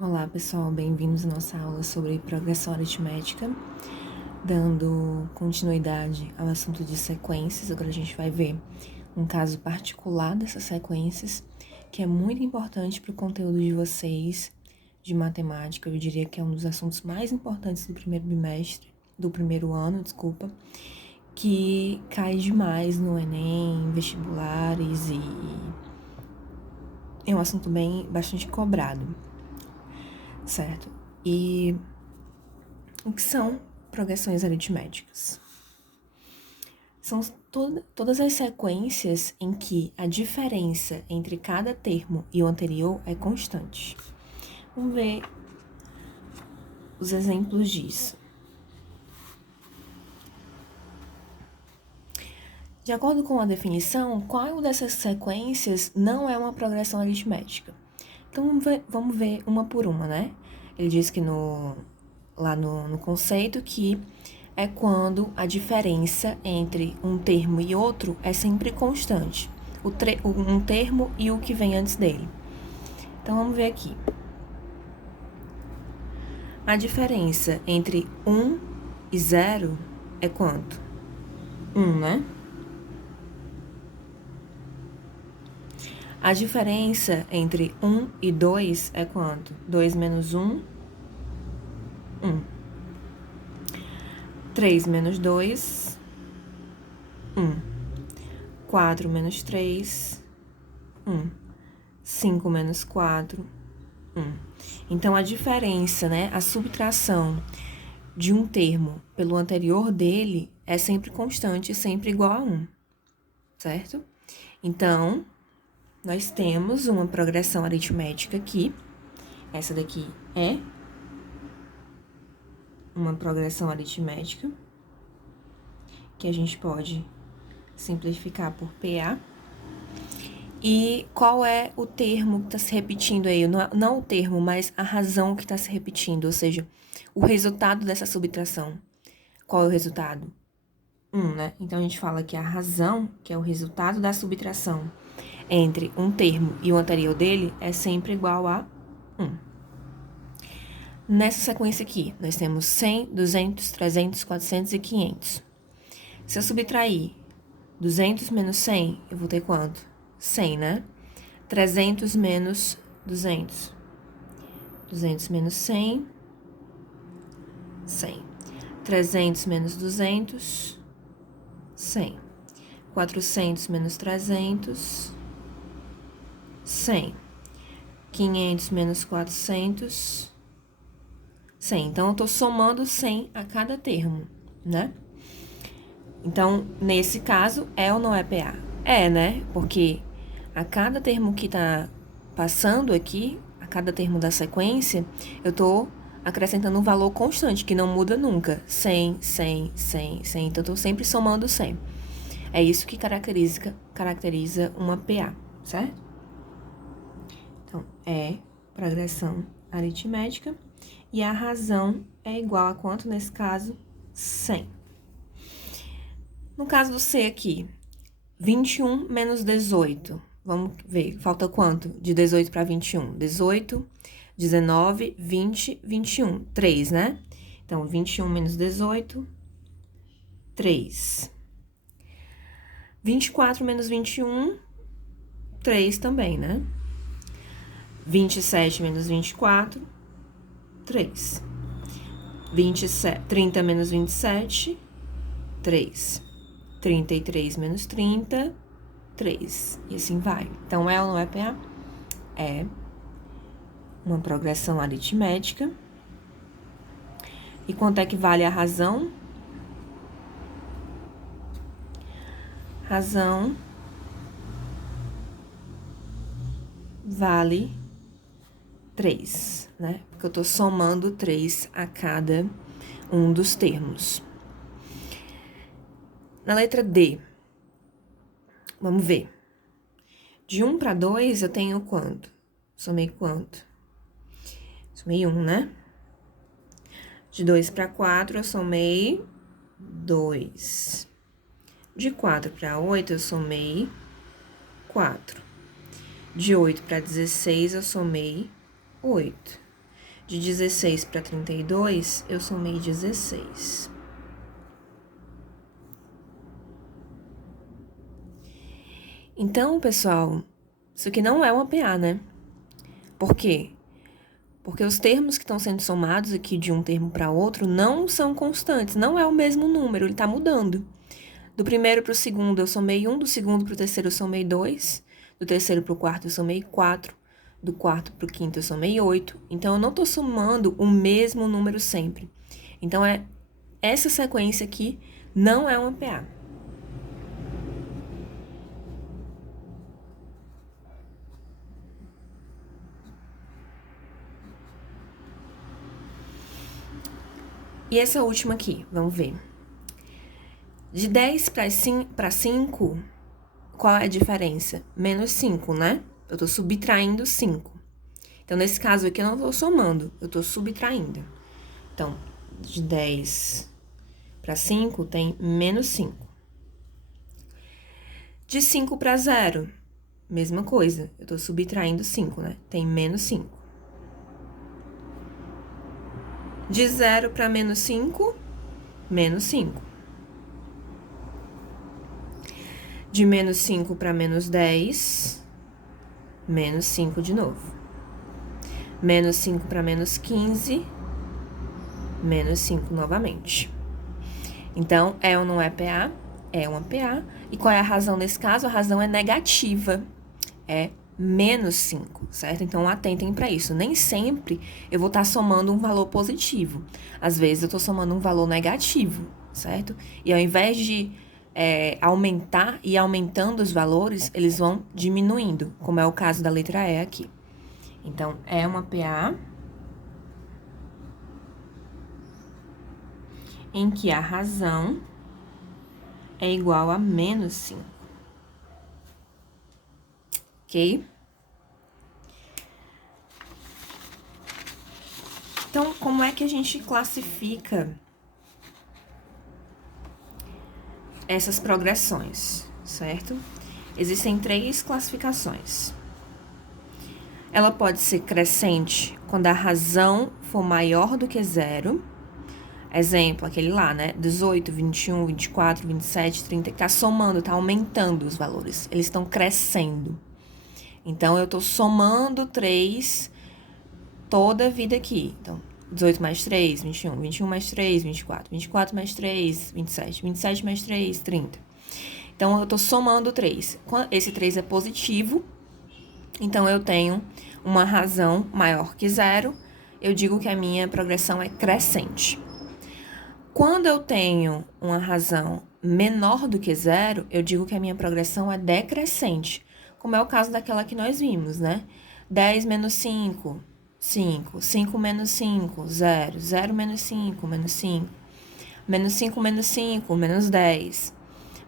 Olá pessoal, bem-vindos à nossa aula sobre progressão aritmética, dando continuidade ao assunto de sequências. Agora a gente vai ver um caso particular dessas sequências, que é muito importante para o conteúdo de vocês de matemática. Eu diria que é um dos assuntos mais importantes do primeiro ano, que cai demais no Enem, vestibulares e é um assunto bastante cobrado. Certo? E o que são progressões aritméticas? São todas as sequências em que a diferença entre cada termo e o anterior é constante. Vamos ver os exemplos disso. De acordo com a definição, qual dessas sequências não é uma progressão aritmética? Então, vamos ver uma por uma, né? Ele diz que lá no conceito que é quando a diferença entre um termo e outro é sempre constante. Um termo e o que vem antes dele. Então, vamos ver aqui. A diferença entre 1 e 0 é quanto? 1, né? A diferença entre 1 e 2 é quanto? 2 menos 1, 1. 3 menos 2, 1. 4 menos 3, 1. 5 menos 4, 1. Então, a diferença, né, a subtração de um termo pelo anterior dele é sempre constante, sempre igual a 1, certo? Então, nós temos uma progressão aritmética aqui. Essa daqui é uma progressão aritmética, que a gente pode simplificar por PA. E qual é o termo que está se repetindo aí? Não o termo, mas a razão que está se repetindo, ou seja, o resultado dessa subtração. Qual é o resultado? 1, né? Então, a gente fala que a razão, que é o resultado da subtração entre um termo e o anterior dele, é sempre igual a 1. Nessa sequência aqui, nós temos 100, 200, 300, 400 e 500. Se eu subtrair 200 menos 100, eu vou ter quanto? 100, né? 300 menos 200. 200 menos 100, 100. 300 menos 200, 100. 400 menos 300, 100. 500 menos 400, 100. Então, eu tô somando 100 a cada termo, né? Então, nesse caso, é ou não é PA? É, né? Porque a cada termo que tá passando aqui, a cada termo da sequência, eu tô acrescentando um valor constante, que não muda nunca. 100, 100, 100, 100. Então, eu tô sempre somando 100. É isso que caracteriza uma PA, certo? Então, é progressão aritmética. E a razão é igual a quanto nesse caso? 100. No caso do C aqui, 21 menos 18. Vamos ver, falta quanto de 18 para 21? 18, 19, 20, 21. 3, né? Então, 21 menos 18, 3. 24 menos 21, 3 também, né? 27 menos 24, 3. 30 menos 27, 3. 33 menos 30, 3. E assim vai. Então, é ou não é PA? É uma progressão aritmética. E quanto é que vale a razão? Razão vale 3, né? Porque eu tô somando 3 a cada um dos termos. Na letra D, vamos ver. De 1 para 2, eu tenho quanto? Somei quanto? Somei 1, né? De 2 para 4, eu somei 2. De 4 para 8, eu somei 4. De 8 para 16, eu somei 8. De 16 para 32, eu somei 16. Então, pessoal, isso aqui não é uma PA, né? Por quê? Porque os termos que estão sendo somados aqui de um termo para outro não são constantes, não é o mesmo número, ele está mudando. Do primeiro para o segundo eu somei 1, do segundo para o terceiro eu somei 2, do terceiro para o quarto eu somei 4, do quarto para o quinto eu somei 8. Então, eu não estou somando o mesmo número sempre. Então, essa sequência aqui não é uma PA. E essa última aqui, vamos ver. De 10 para 5, qual é a diferença? Menos 5, né? Eu tô subtraindo 5. Então, nesse caso aqui, eu não tô somando, eu tô subtraindo. Então, de 10 para 5 tem menos 5. De 5 para 0, mesma coisa, eu tô subtraindo 5, né? Tem menos 5. De 0 para menos 5, menos 5. De menos 5 para menos 10, menos 5 de novo. Menos 5 para menos 15, menos 5 novamente. Então, é ou não é PA? É uma PA. E qual é a razão nesse caso? A razão é negativa. É menos 5, certo? Então, atentem para isso. Nem sempre eu vou estar somando um valor positivo. Às vezes, eu estou somando um valor negativo, certo? E ao invés de aumentar e aumentando os valores, eles vão diminuindo, como é o caso da letra E aqui. Então, é uma PA em que a razão é igual a menos 5. Ok? Então, como é que a gente classifica essas progressões, certo? Existem 3 classificações. Ela pode ser crescente quando a razão for maior do que 0. Exemplo, aquele lá, né? 18, 21, 24, 27, 30, que tá somando, tá aumentando os valores. Eles estão crescendo. Então, eu tô somando 3 toda a vida aqui. Então, 18 mais 3, 21, 21 mais 3, 24, 24 mais 3, 27, 27 mais 3, 30. Então, eu tô somando 3. Esse 3 é positivo, então eu tenho uma razão maior que 0, eu digo que a minha progressão é crescente. Quando eu tenho uma razão menor do que 0, eu digo que a minha progressão é decrescente, como é o caso daquela que nós vimos, né? 10 menos 5, 5. 5 menos 5, 0. 0 menos 5, menos 5. Menos 5 menos 5, menos 10.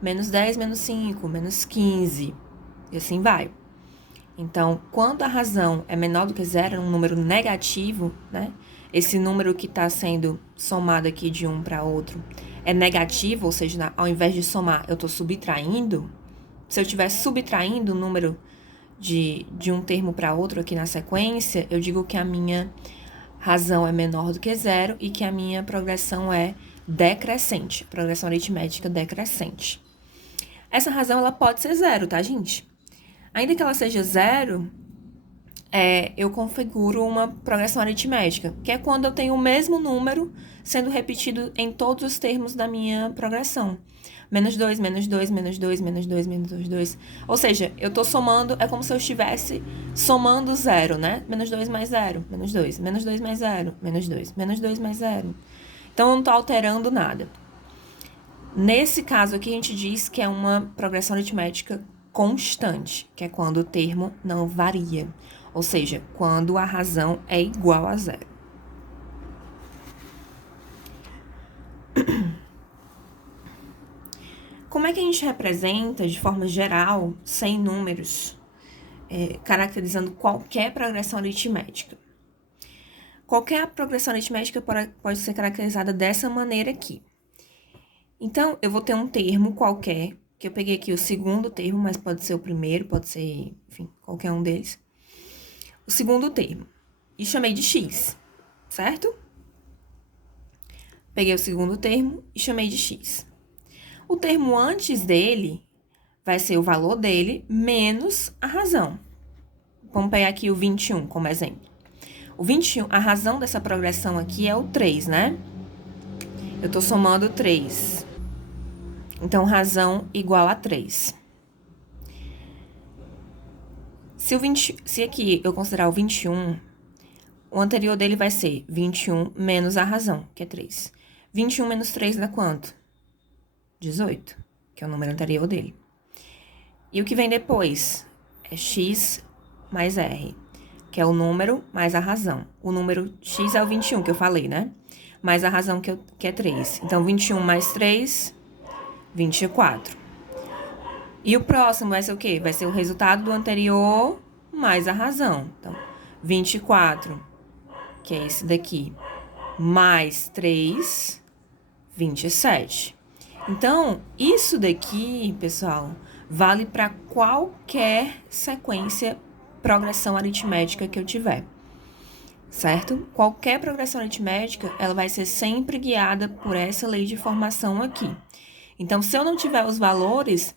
Menos 10 menos 5, menos 15. E assim vai. Então, quando a razão é menor do que 0, é um número negativo, né? Esse número que está sendo somado aqui de um para outro é negativo, ou seja, ao invés de somar, eu estou subtraindo. Se eu estiver subtraindo o número de um termo para outro aqui na sequência, eu digo que a minha razão é menor do que 0 e que a minha progressão é decrescente, progressão aritmética decrescente. Essa razão, ela pode ser 0, tá, gente? Ainda que ela seja 0, eu configuro uma progressão aritmética, que é quando eu tenho o mesmo número sendo repetido em todos os termos da minha progressão. Menos 2, menos 2, menos 2, menos 2, menos 2, 2. Ou seja, eu tô somando, é como se eu estivesse somando 0, né? Menos 2 mais 0, menos 2. Menos 2 mais 0, menos 2. Menos 2 mais 0. Então, eu não tô alterando nada. Nesse caso aqui, a gente diz que é uma progressão aritmética constante, que é quando o termo não varia. Ou seja, quando a razão é igual a 0. Como é que a gente representa, de forma geral, sem números, caracterizando qualquer progressão aritmética? Qualquer progressão aritmética pode ser caracterizada dessa maneira aqui. Então, eu vou ter um termo qualquer, que eu peguei aqui o segundo termo, mas pode ser o primeiro, pode ser, enfim, qualquer um deles. O segundo termo. E chamei de x. certo? Peguei o segundo termo e chamei de x. O termo antes dele vai ser o valor dele menos a razão. Vamos pegar aqui o 21 como exemplo. O 21, a razão dessa progressão aqui é o 3, né? Eu tô somando 3. Então, razão igual a 3. Se aqui eu considerar o 21, o anterior dele vai ser 21 menos a razão, que é 3. 21 menos 3 dá quanto? 18, que é o número anterior dele. E o que vem depois é x mais r, que é o número mais a razão. O número x é o 21, que eu falei, né? Mais a razão, que é 3. Então, 21 mais 3, 24. E o próximo vai ser o quê? Vai ser o resultado do anterior mais a razão. Então, 24, que é esse daqui, mais 3, 27. Então, isso daqui, pessoal, vale para qualquer sequência, progressão aritmética que eu tiver, certo? Qualquer progressão aritmética, ela vai ser sempre guiada por essa lei de formação aqui. Então, se eu não tiver os valores,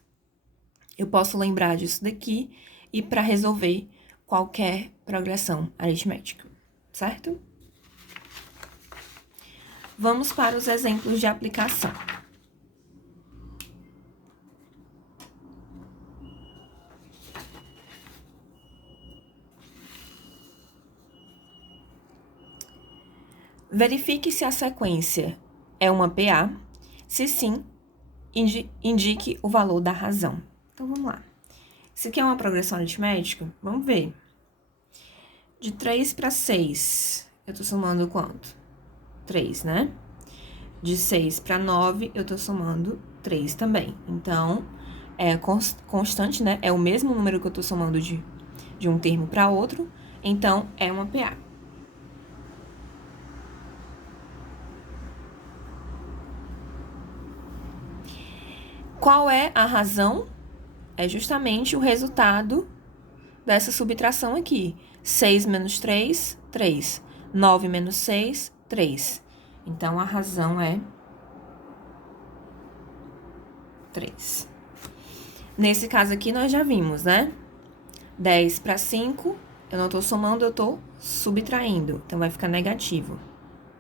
eu posso lembrar disso daqui e para resolver qualquer progressão aritmética, certo? Vamos para os exemplos de aplicação. Verifique se a sequência é uma PA. Se sim, indique o valor da razão. Então, vamos lá. Isso aqui é uma progressão aritmética? Vamos ver. De 3 para 6, eu tô somando quanto? 3, né? De 6 para 9, eu tô somando 3 também. Então, é constante, né? É o mesmo número que eu tô somando de um termo para outro. Então, é uma PA. Qual é a razão? É justamente o resultado dessa subtração aqui. 6 menos 3, 3. 9 menos 6, 3. Então, a razão é 3. Nesse caso aqui, nós já vimos, né? 10 para 5, eu não tô somando, eu tô subtraindo. Então, vai ficar negativo.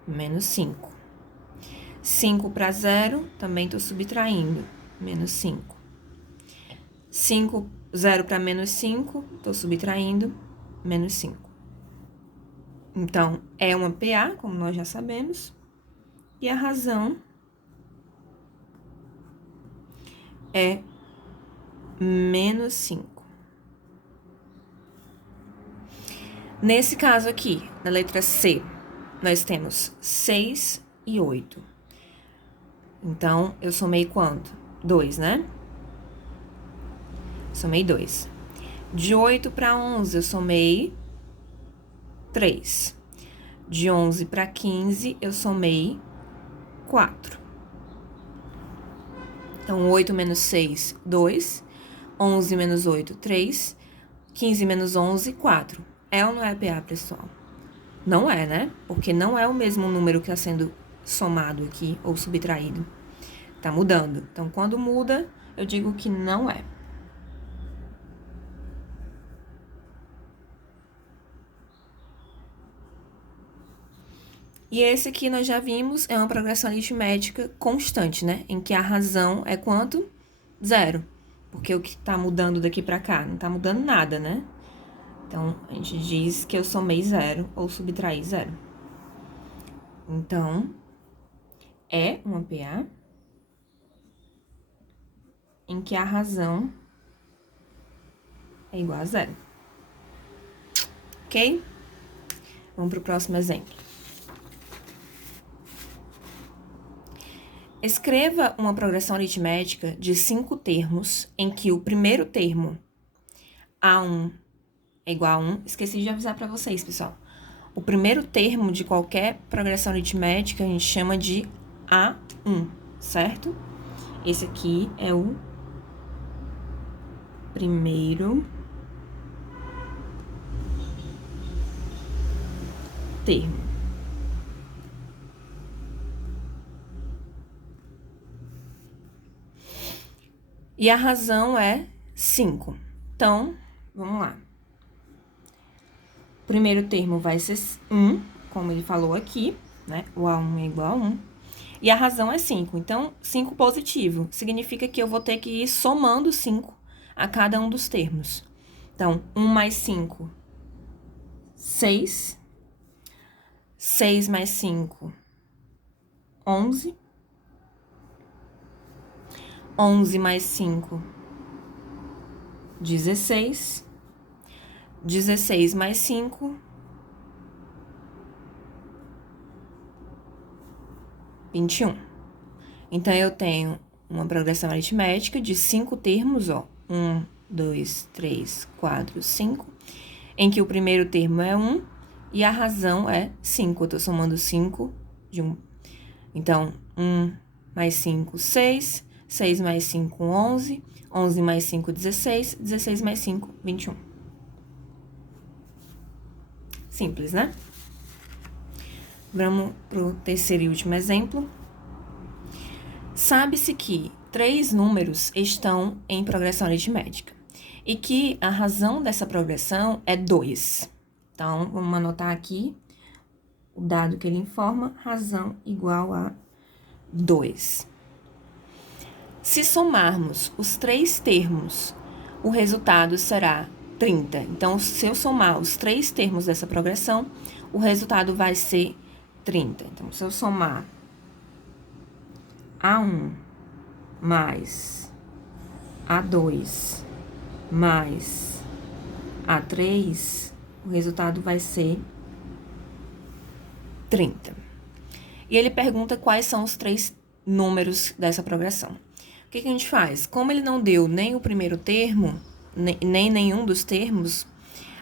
Menos 5. 5 para 0, também tô subtraindo. Menos 5. 5, 0 para menos 5, tô subtraindo. Menos 5. Então, é uma PA, como nós já sabemos. E a razão é menos 5. Nesse caso aqui, na letra C, nós temos 6 e 8. Então, eu somei quanto? 2, né? Somei 2. De 8 para 11, eu somei 3. De 11 para 15, eu somei 4. Então, 8 menos 6, 2. 11 menos 8, 3. 15 menos 11, 4. É ou não é PA, pessoal? Não é, né? Porque não é o mesmo número que está sendo somado aqui ou subtraído. Tá mudando. Então, quando muda, eu digo que não é. E esse aqui nós já vimos, é uma progressão aritmética constante, né? Em que a razão é quanto? 0. Porque o que tá mudando daqui pra cá? Não tá mudando nada, né? Então, a gente diz que eu somei 0 ou subtraí 0. Então, é uma PA em que a razão é igual a 0. Ok? Vamos pro próximo exemplo. Escreva uma progressão aritmética de 5 termos em que o primeiro termo, A1, é igual a 1. Esqueci de avisar para vocês, pessoal. O primeiro termo de qualquer progressão aritmética a gente chama de A1, certo? Esse aqui é o primeiro termo. E a razão é 5. Então, vamos lá. O primeiro termo vai ser 1, como ele falou aqui, né? O A1 é igual a 1. E a razão é 5. Então, 5 positivo. Significa que eu vou ter que ir somando 5 a cada um dos termos. Então, 1 mais 5, 6. 6 mais 5, 11. 11 mais 5, 16. 16 mais 5, 21. Então, eu tenho uma progressão aritmética de 5 termos, ó. 1, 2, 3, 4, 5. Em que o primeiro termo é 1 e a razão é 5. Eu tô somando 5 de 1. Então, 1 mais 5, 6. 6 mais 5, 11. 11 mais 5, 16. 16 mais 5, 21. Simples, né? Vamos pro terceiro e último exemplo. Sabe-se que 3 números estão em progressão aritmética e que a razão dessa progressão é 2. Então, vamos anotar aqui o dado que ele informa, razão igual a 2. Se somarmos os 3 termos, o resultado será 30. Então, se eu somar os 3 termos dessa progressão, o resultado vai ser 30. Então, se eu somar A1 mais A2 mais A3, o resultado vai ser 30. E ele pergunta quais são os 3 números dessa progressão. O que a gente faz? Como ele não deu nem o primeiro termo, nem nenhum dos termos,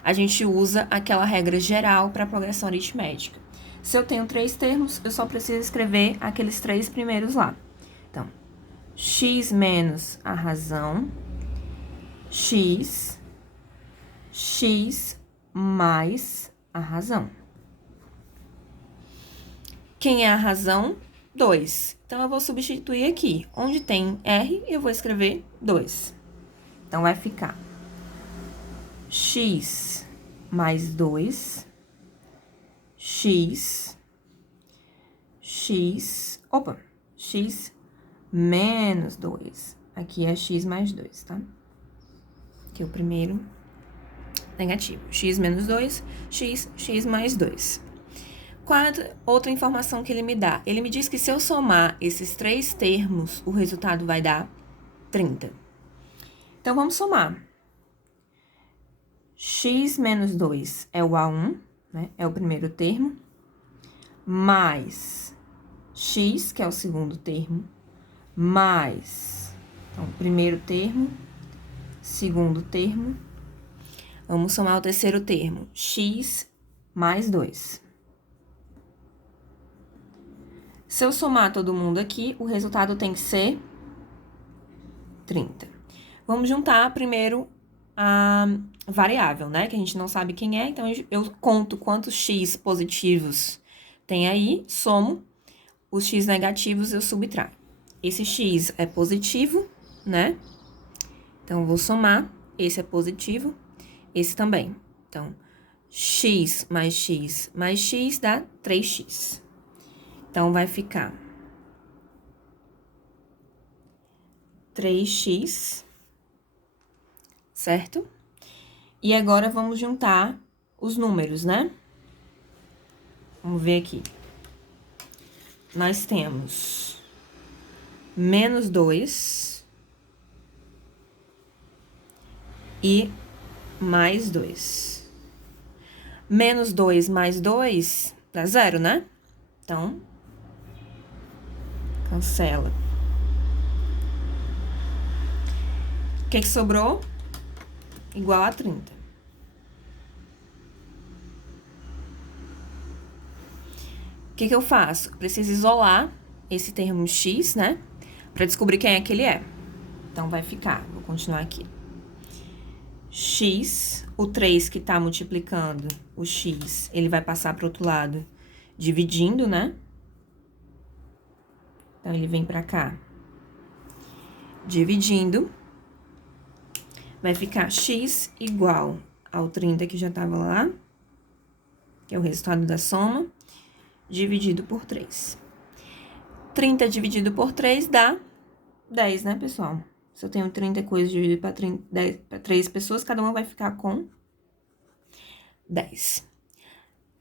a gente usa aquela regra geral para a progressão aritmética. Se eu tenho 3 termos, eu só preciso escrever aqueles 3 primeiros lá. Então, x menos a razão, x mais a razão. Quem é a razão? 2. Então, eu vou substituir aqui. Onde tem R, eu vou escrever 2. Então, vai ficar x mais 2, x menos 2. Aqui é x mais 2, tá? Aqui é o primeiro negativo. X menos 2, x mais 2. Outra informação que ele me dá? Ele me diz que se eu somar esses 3 termos, o resultado vai dar 30. Então, vamos somar. X menos 2 é o A1, né? É o primeiro termo, mais x, que é o segundo termo, mais, então, primeiro termo, segundo termo. Vamos somar o terceiro termo, x mais 2. Se eu somar todo mundo aqui, o resultado tem que ser 30. Vamos juntar primeiro a variável, né? Que a gente não sabe quem é, então eu conto quantos x positivos tem aí, somo. Os x negativos eu subtraio. Esse x é positivo, né? Então, eu vou somar. Esse é positivo, esse também. Então, x mais x mais x dá 3x. Então, vai ficar 3x, certo? E agora, vamos juntar os números, né? Vamos ver aqui. Nós temos menos 2 e mais 2. Menos 2 mais 2 dá 0, né? Então, cancela. O que sobrou? Igual a 30. O que eu faço? Preciso isolar esse termo x, né? Para descobrir quem é que ele é. Então, vai ficar, vou continuar aqui. X, o 3 que tá multiplicando o x, ele vai passar pro outro lado dividindo, né? Então, ele vem pra cá. Dividindo. vai ficar x igual ao 30 que já estava lá, que é o resultado da soma, dividido por 3. 30 dividido por 3 dá 10, né, pessoal? Se eu tenho 30 coisas dividido para 3 pessoas, cada uma vai ficar com 10.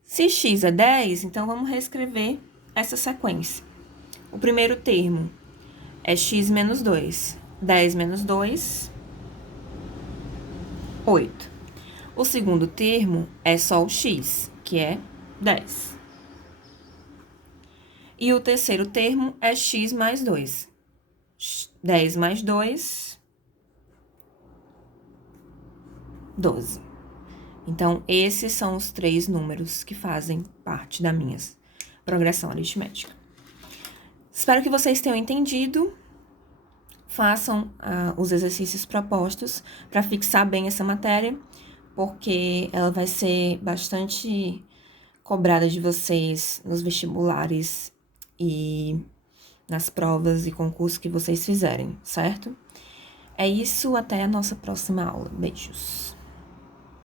Se x é 10, então vamos reescrever essa sequência. O primeiro termo é x menos 2. 10 menos 2, 8. O segundo termo é só o x, que é 10. E o terceiro termo é x mais 2. 10 mais 2, 12. Então, esses são os 3 números que fazem parte da minha progressão aritmética. Espero que vocês tenham entendido. Façam os exercícios propostos para fixar bem essa matéria, porque ela vai ser bastante cobrada de vocês nos vestibulares e nas provas e concursos que vocês fizerem, certo? É isso, até a nossa próxima aula. Beijos!